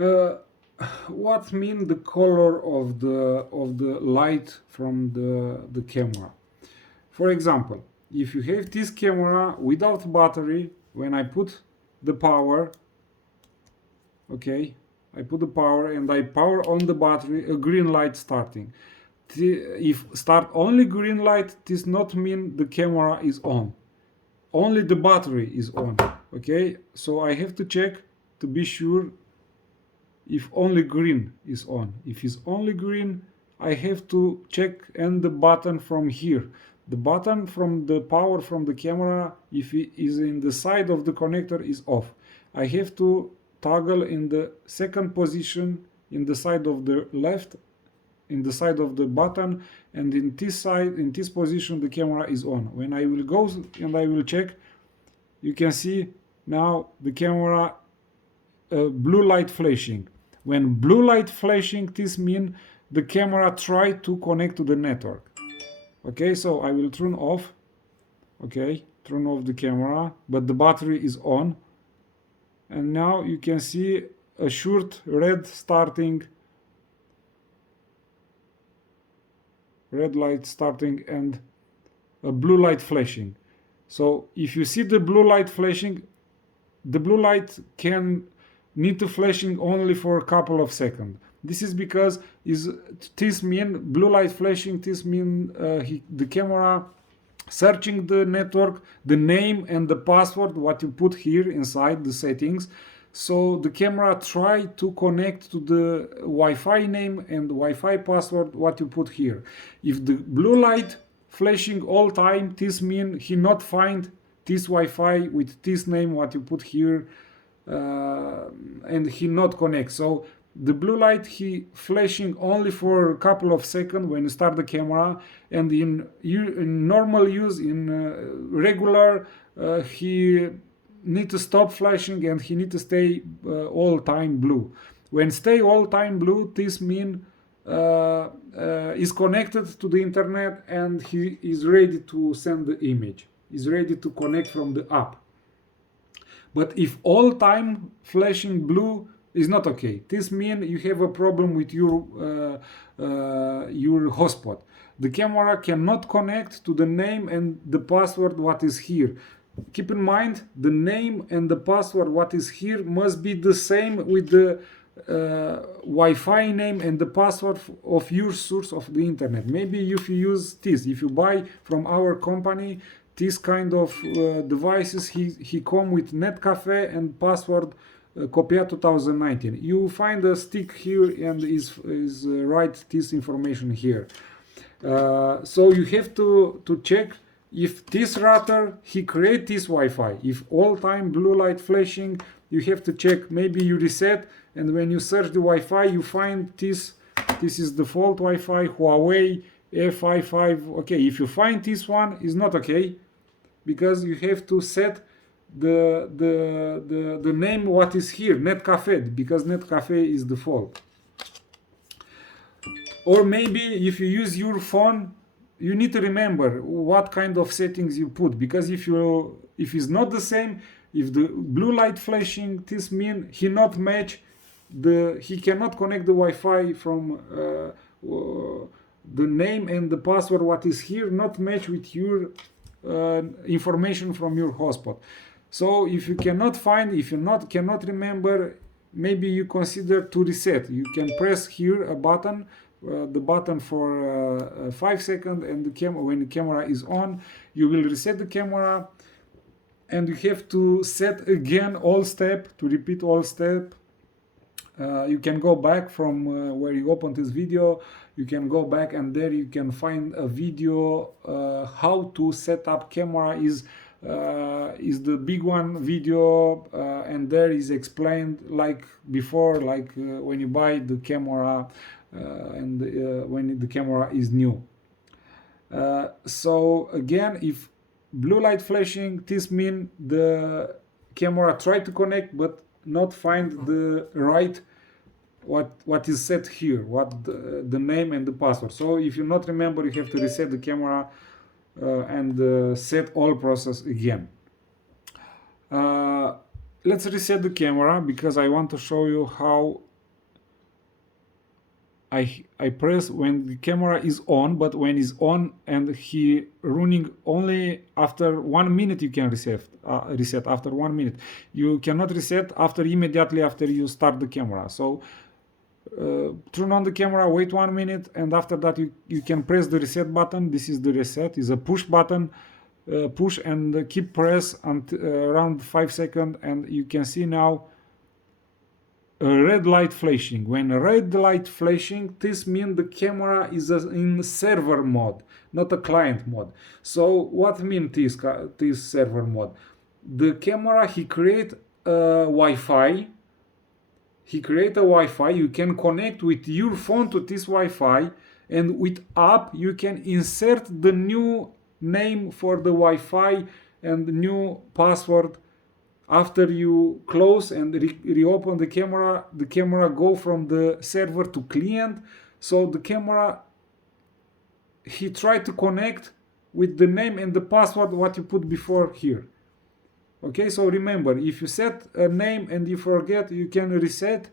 Uh, what mean the color of the light from the camera? For example, if you have this camera without battery, when I put the power, okay, I put the power and I power on the battery, a green light starting. If start only green light, this not mean the camera is on. Only the battery is on. Okay, so I have to check to be sure if only green is on. If it's only green, I have to check and the button from here. The button from the power from the camera, if it is in the side of the connector, is off. I have to toggle in the second position in the side of the left, in the side of the button, and in this side, in this position, the camera is on. When I will go and I will check, you can see now the camera blue light flashing. When blue light flashing, this means the camera try to connect to the network. Okay, so I will turn off. Okay, turn off the camera, but the battery is on. And now you can see a short red starting, red light starting, and a blue light flashing. So if you see the blue light flashing, the blue light can need to flashing only for a couple of seconds. This is because this mean blue light flashing, this mean the camera searching the network, the name and the password what you put here inside the settings. So the camera try to connect to the Wi-Fi name and Wi-Fi password what you put here. If the blue light flashing all time, this mean he not find this Wi-Fi with this name what you put here, and he not connect. So the blue light he flashing only for a couple of seconds when you start the camera, and in normal use, in regular, he need to stop flashing and he need to stay all time blue. When stay all time blue, this mean is connected to the internet and he is ready to send the image, is ready to connect from the app. But if all time flashing blue is not okay, this means you have a problem with your hotspot. The camera cannot connect to the name and the password what is here. Keep in mind, the name and the password what is here must be the same with the Wi-Fi name and the password of your source of the internet. Maybe if you use this, if you buy from our company this kind of devices, he come with Netcafe and password Copia 2019. You find a stick here and is write this information here. So you have to check if this router he create this Wi-Fi. If all time blue light flashing, you have to check. Maybe you reset, and when you search the Wi-Fi, you find this. This is default Wi-Fi Huawei F55. Okay, if you find this one, is not okay, because you have to set the name what is here, Netcafe, because Netcafe is default. Or maybe if you use your phone, you need to remember what kind of settings you put, because if it's not the same, if the blue light flashing, this mean he not match he cannot connect the Wi-Fi from the name and the password what is here not match with your information from your hotspot. So if you cannot find, if you cannot remember, maybe you consider to reset. You can press here a button, the button for 5 seconds, and the camera, when the camera is on, you will reset the camera, and you have to set again all step, to repeat all step. You can go back from where you opened this video, you can go back and there you can find a video how to set up camera is the big one video, and there is explained like before, like when you buy the camera and when the camera is new. So again, if blue light flashing, this mean the camera try to connect but not find the right what is set here, what the name and the password. So if you not remember, you have to reset the camera and set all process again. Let's reset the camera, because I want to show you how I press when the camera is on, but when it's on and he running only after 1 minute you can reset after 1 minute. You cannot reset after immediately after you start the camera. So turn on the camera, wait 1 minute, and after that you can press the reset button. This is the reset, is a push button. Push and keep press until around 5 seconds, and you can see now a red light flashing. When a red light flashing, this means the camera is in server mode, not a client mode. So what means this server mode? The camera, he create a Wi-Fi. He create a Wi-Fi. You can connect with your phone to this Wi-Fi, and with app you can insert the new name for the Wi-Fi and new password. After you close and reopen the camera go from the server to client. So the camera, he tried to connect with the name and the password what you put before here. Okay, so remember, if you set a name and you forget, you can reset,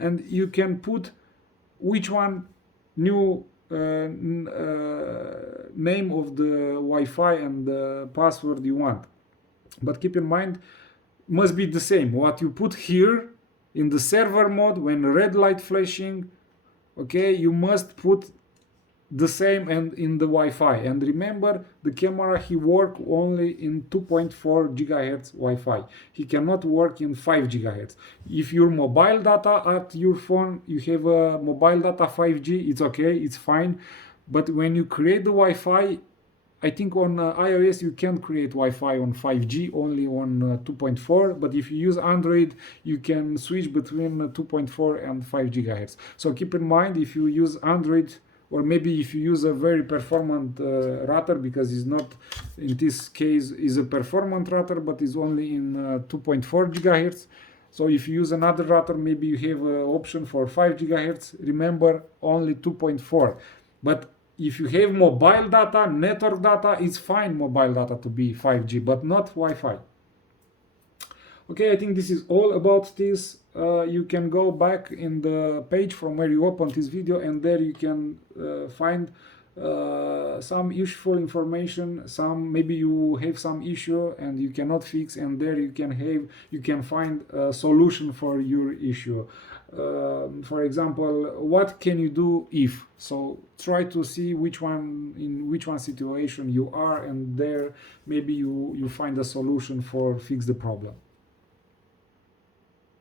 and you can put which one new name of the Wi-Fi and the password you want. But keep in mind, must be the same. What you put here in the server mode when red light flashing, okay, you must put the same and in the Wi-Fi. And remember, the camera, he work only in 2.4 gigahertz Wi-Fi. He cannot work in 5 gigahertz. If your mobile data at your phone, you have a mobile data 5G, it's okay, it's fine. But when you create the Wi-Fi, I think on iOS you can create Wi-Fi on 5G, only on 2.4, but if you use Android, you can switch between 2.4 and 5 gigahertz. So keep in mind, if you use Android, or maybe if you use a very performant router, because it's not, in this case, is a performant router, but is only in 2.4 gigahertz. So if you use another router, maybe you have an option for 5 gigahertz. Remember, only 2.4. But if you have mobile data, network data, it's fine mobile data to be 5G, but not Wi-Fi. Okay, I think this is all about this. You can go back in the page from where you opened this video, and there you can find some useful information. Some maybe you have some issue and you cannot fix, and there you can find a solution for your issue. For example, what can you do if? So try to see in which one situation you are, and there maybe you find a solution for fix the problem.